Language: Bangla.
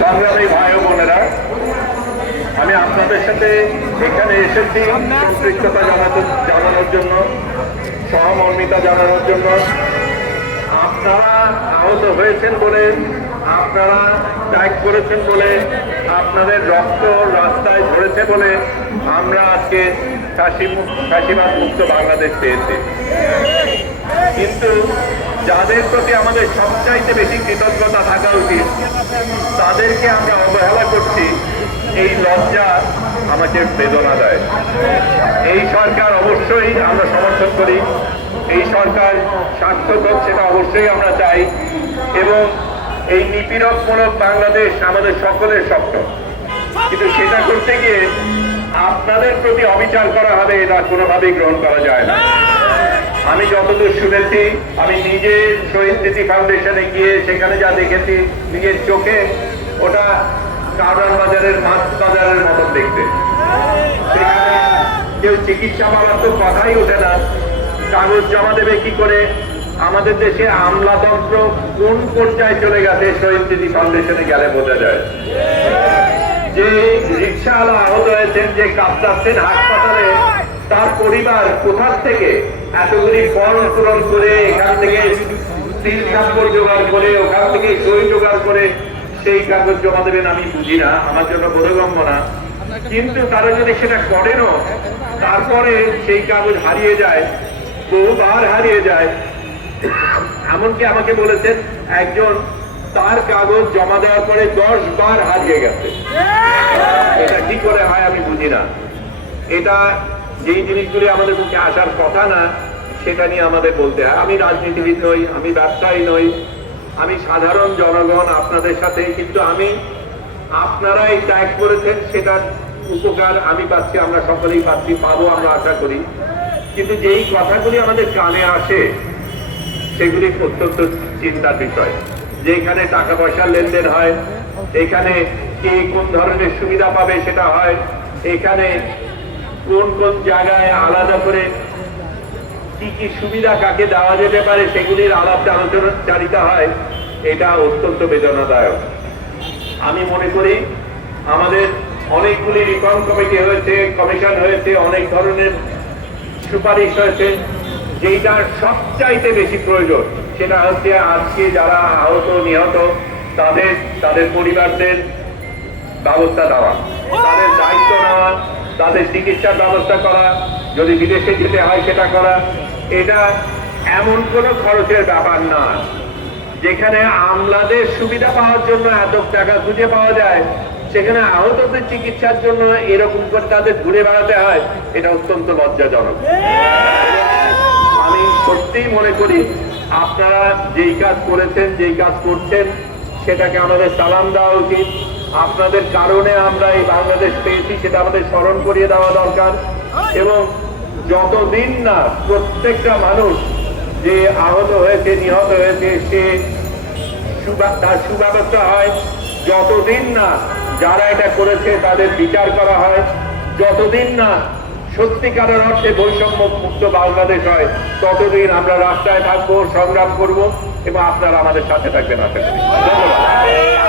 সংগ্রামী ভাই বোনেরা আমি আপনাদের সাথে এখানে এসেছি সম্পৃক্ততা জানানোর জন্য সহমর্মিতা জানানোর জন্য আপনারা আহত হয়েছেন বলে আপনারা ত্যাগ করেছেন বলে আপনাদের রক্ত রাস্তায় ধরেছে বলে আমরা আজকে ফাঁসিবাদ মুক্ত বাংলাদেশ পেয়েছে কিন্তু যাদের প্রতি আমাদের সবচাইতে বেশি কৃতজ্ঞতা থাকা উচিত তাদেরকে আমরা অবহেলা করছি এই লজ্জা আমাকে বেদনা দেয় এই সরকার অবশ্যই আমরা সমর্থন করি এই সরকার সার্থক সেটা অবশ্যই আমরা চাই এবং এই নিপীড়কমূলক বাংলাদেশ আমাদের সকলের স্বপ্ন কিন্তু সেটা করতে গিয়ে আপনাদের প্রতি অবিচার করা হবে এটা কোনোভাবেই গ্রহণ করা যায় না আমি যতদূর শুনেছি আমি নিজে শহীদ স্মৃতি ফাউন্ডেশনে গিয়ে সেখানে যা দেখেছি নিজের চোখে ওটা কারণ বাজারের মাছ বাজারের মতন দেখতে কেউ চিকিৎসা পাওয়ার তো কথাই ওঠে না কাগজ জমা দেবে কি করে আমাদের দেশে আমলাতন্ত্র কোন পর্যায়ে চলে গেছে শহীদ স্মৃতি ফাউন্ডেশনে গেলে বোঝা যায় যে রিক্সাওয়ালা আহত হয়েছেন যে কাপ্তাসেন হাসপাতালে তার পরিবার কোথার থেকে এতগুলি ফর্ম পূরণ করে এখান থেকে তিন কাপড় জোগাড় করে ওখান থেকে সই জোগাড় করে সেই কাগজ জমা দেবেন আমি বুঝি না আমার জন্য বোধগম্য না কিন্তু তারা যদি সেটা করেনও তারপরে সেই কাগজ হারিয়ে যায় বহুবার হারিয়ে যায় এমনকি আমাকে বলেছেন একজন তার কাগজ জমা দেওয়ার পরে দশ বার হারিয়ে গেছে কি করে হয় আমি বুঝি না এটা যেই জিনিসগুলি আমাদের মুখে আসার কথা না সেটা নিয়ে আমাদের বলতে হয় আমি রাজনীতিবিদ নই আমি ব্যবসায়ী নই আমি সাধারণ জনগণ আপনাদের সাথে কিন্তু আমি আপনারা এই ত্যাগ করেছেন সেটার উপকার আমি পাচ্ছি আমরা সকলেই পাচ্ছি পাবো আমরা আশা করি কিন্তু যেই কথাগুলি আমাদের কানে আসে সেগুলি অত্যন্ত চিন্তার বিষয় যেখানে টাকা পয়সার লেনদেন হয় এখানে কে কোন ধরনের সুবিধা পাবে সেটা হয় এখানে কোন কোন জায়গায় আলাদা করে কি কি সুবিধা কাকে দেওয়া যেতে পারে সেগুলির আলাপটা আলোচনা চালিত হয় এটা অত্যন্ত বেদনাদায়ক আমি মনে করি আমাদের অনেকগুলি রিফর্ম কমিটি হয়েছে কমিশন হয়েছে অনেক ধরনের সুপারিশ হয়েছে যেটা সবচাইতে বেশি প্রয়োজন সেটা হচ্ছে আজকে যারা আহত নিহত তাদের তাদের পরিবারদের ব্যবস্থা দেওয়া তাদের দায়িত্ব নেওয়া তাদের চিকিৎসার ব্যবস্থা করা যদি বিদেশে যেতে হয় সেটা করা এটা এমন কোনো খরচের ব্যাপার না যেখানে আমলাদের সুবিধা পাওয়ার জন্য এত টাকা খুঁজে পাওয়া যায় সেখানে আহতদের চিকিৎসার জন্য এরকম করে তাদের ঘুরে বেড়াতে হয় এটা অত্যন্ত লজ্জাজনক আমি সত্যিই মনে করি আপনারা যেই কাজ করেছেন যেই কাজ করছেন সেটাকে আমাদের সালাম দেওয়া উচিত আপনাদের কারণে আমরা এই বাংলাদেশ পেয়েছি সেটা আমাদের স্মরণ করিয়ে দেওয়া দরকার এবং যতদিন না প্রত্যেকটা মানুষ যে আহত হয়েছে নিহত হয়েছে সে তার সুব্যবস্থা হয় যতদিন না যারা এটা করেছে তাদের বিচার করা হয় যতদিন না সত্যিকারের অর্থে বৈষম্য মুক্ত বাংলাদেশ হয় ততদিন আমরা রাস্তায় থাকবো সংগ্রাম করব এবং আপনারা আমাদের সাথে থাকবেন আশা করি ধন্যবাদ